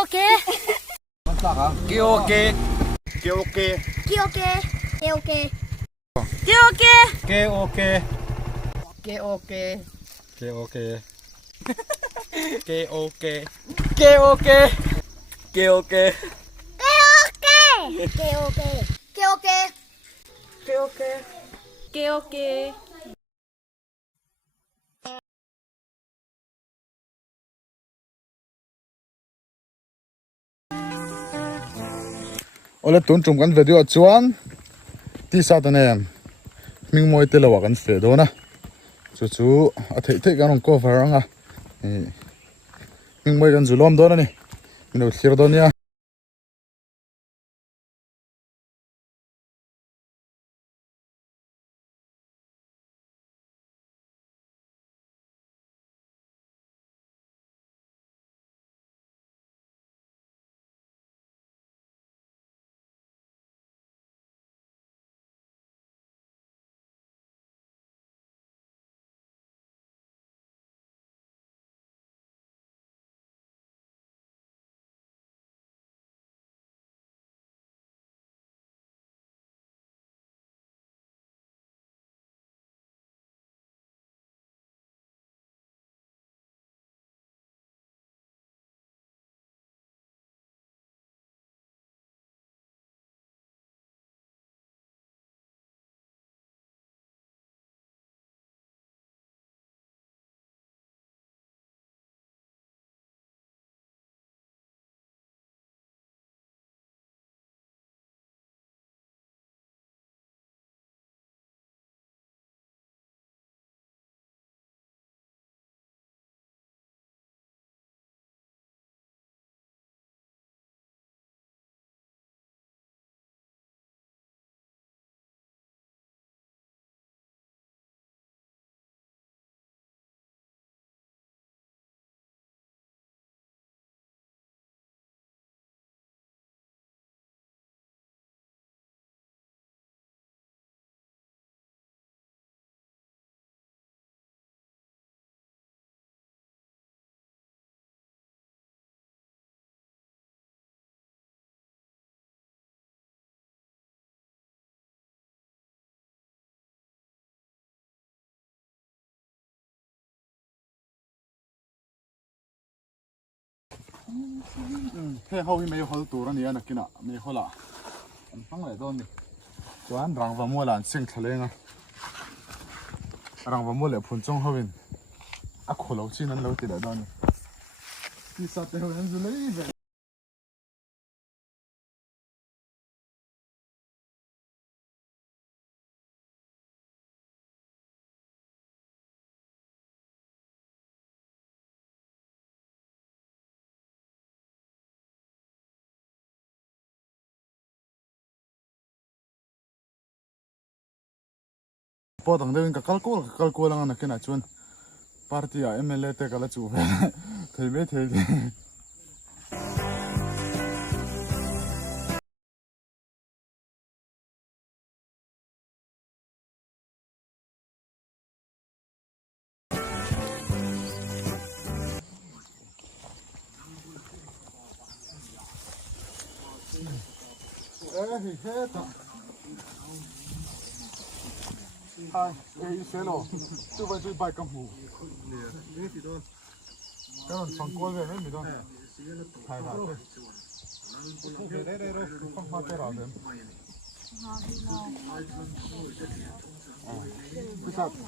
ok. Kêu ok. Kêu ok. Kêu ok. Kêu ok. Kêu ok. Kêu ok. Kêu ok. Kêu ok. Kêu ok. Kêu ok. Kêu ok. Kêu ok. Kêu ok. Kêu ok. Kêu ok. Ole tun chung kan video chuan ti sa ta nem Hmingmawii te lo kan fe do na chu a thei thei kan ko var anga Hmingmawii kan zulom do na ni mino thlir do nia he ho hi me hol tur ani ana kina me hola an hang le don ni chuan rangwa mo lan sing thalenga rangwa mo le phun chong howin a kholo chin an lo ti le don ni ti sa te ho an zu lei ve po dang deuin ka kalkul lang ana kina chuan party a MLA te kala chu ve thei me thei he ta hai ei se lo tu vai tu bai kam hu cái con phẳng coi về mấy mình đâu thay ra thế để rồi không hoa cái nào thêm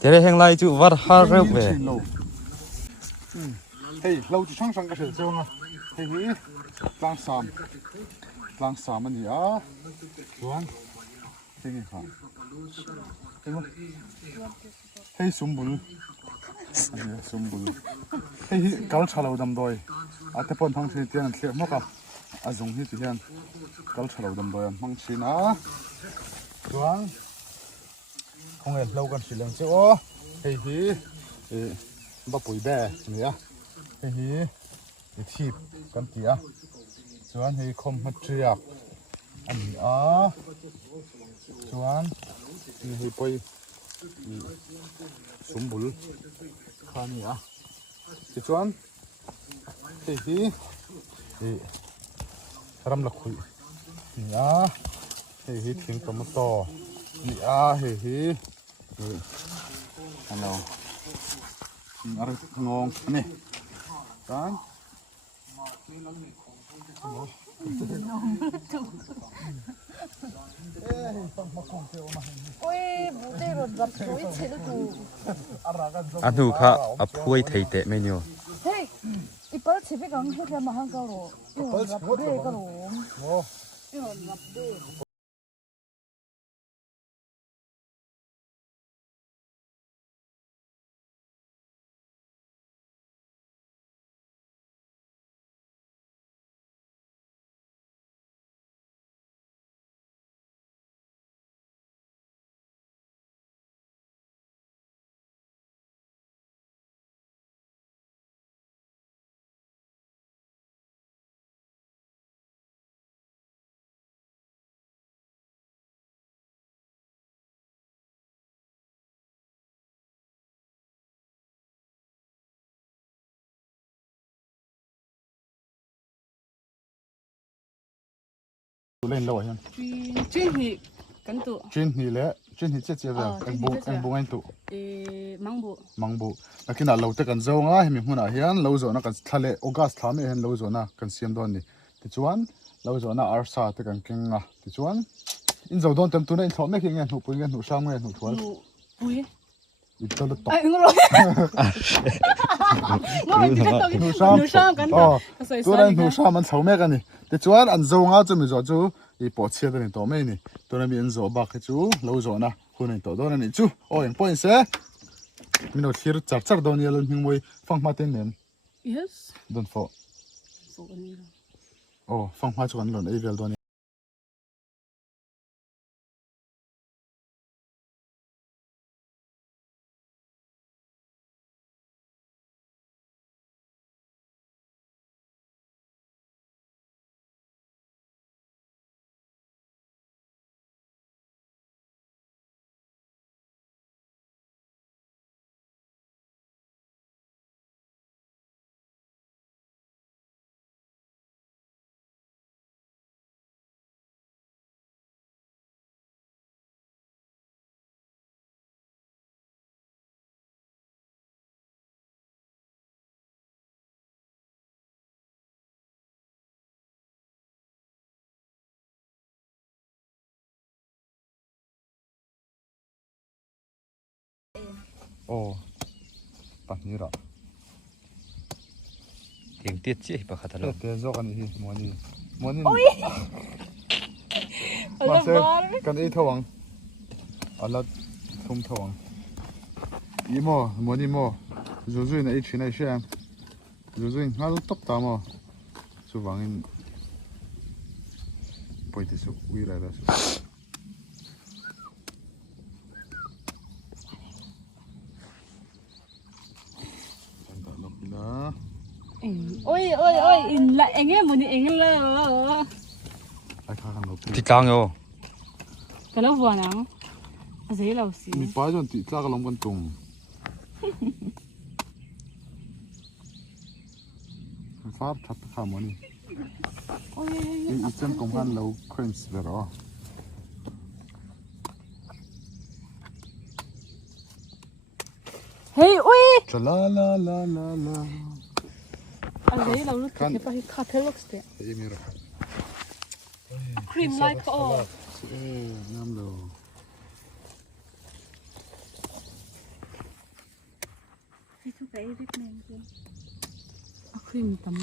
Thế đây hàng lai chịu vắt ha rớp về. hey lâu chỉ sang cái sự mà hey lang sam anh nhỉ chuan thế gì hả hey sumbul hey kal chalo dam doi ate pon thang thi tian thle mo ka azung hi ti hian kal chalo dam doi mang china chuan không hề lâuกันสิเลงchứ ô hey hi ba pui be ni a hey hi thip kan ti a chuan hei khom ma triak ani a chuan hei poi sumbul khani a chuan hei hi thì ram là khui nhá thì tiếng tomato thì hello ở ngon này kan anu kha aphuai thei te menu Hey, ipal chipi kang hekla mahang ka lo. Yo, rabbe ka lo. Yo, rabbe. lên lâu rồi Chuyên hị cắn tụ. chuyên thì chết chết rồi anh bung anh tụ mang bộ là khi nào lâu tới cần dâu ngá mình muốn hiền lâu rồi nó cần thale August tháng này hiền lâu rồi na cần xem đón đi thì chuan lâu rồi na arsa tới cần kinh à thì chuan in dầu đón tem tu này thọ mấy cái nghe hụt bùi nghe hụt sang nghe hụt thuần Bùi. ít tao được Ai ngồi. Ngồi cái tao hụt sang cắn oh tụ. tu này hụt sang mình thọ mấy cái này thì chuan ăn dâu ngá cho mình rồi chú i bỏ chia cái này tao mấy này tu này mình dầu bạc cái chú lâu rồi na hôm nay tao đó này chú ôi em point xe mình nói thiệt chặt chặt đâu nhiều lần nhưng mà phong hoa tên nền Yes. don't fall oh phong hoa cho anh luôn ấy về đâu này oh bắt như rồi tiếng tiết chi bà khát lo thế do cái này muốn mà sẽ cần ít thầu à là không thầu muốn rồi này chuyện này xem rồi ngay tóc tao mà số vàng bồi thì số uy lại là số Ôi, in lại anh em muốn đi anh là. ai khá khăn lộc thì càng yo Cái lâu vừa nào? Giấy lâu xí. mình phải chọn tịt ra cái lồng con tùng phát thật khá muốn đi ít chân công han lâu queens về đó Hey, ôi. la Giấy lâu lúc thì phải khát thế lúc thế. Em rồi Cream like all. nam lô Cream tầm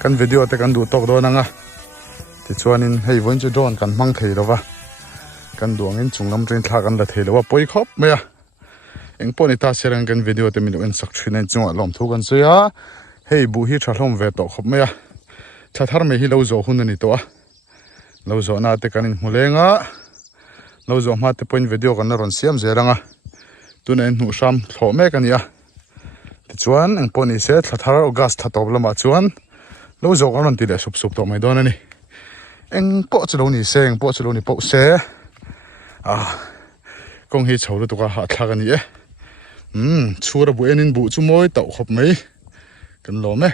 kan video te kan du tok do nanga ti chuanin hei voin chu drone kan mang thei lo wa kan duangin chunglam train thla kan la thei lo wa poi khop me a eng poni ta serang kan video te min en sak thinen chunga lom thu kan chuya hei bu hi thalom ve to khop me a thathar me hi lo zo hun ani to a lo zo na te kanin mulenga lo zo ma te point video kan ron siam zeranga tunen nu sham thlo me kan ya ti chuan eng poni se thathar gas thatop lama chuan lo zo kan ti le sup sup to mai don ani eng po chulo ni se eng po chulo ni po se kong hi chho tu ka ha thla kan ni e chura bu enin bu chu moi tau khop mai kan lo me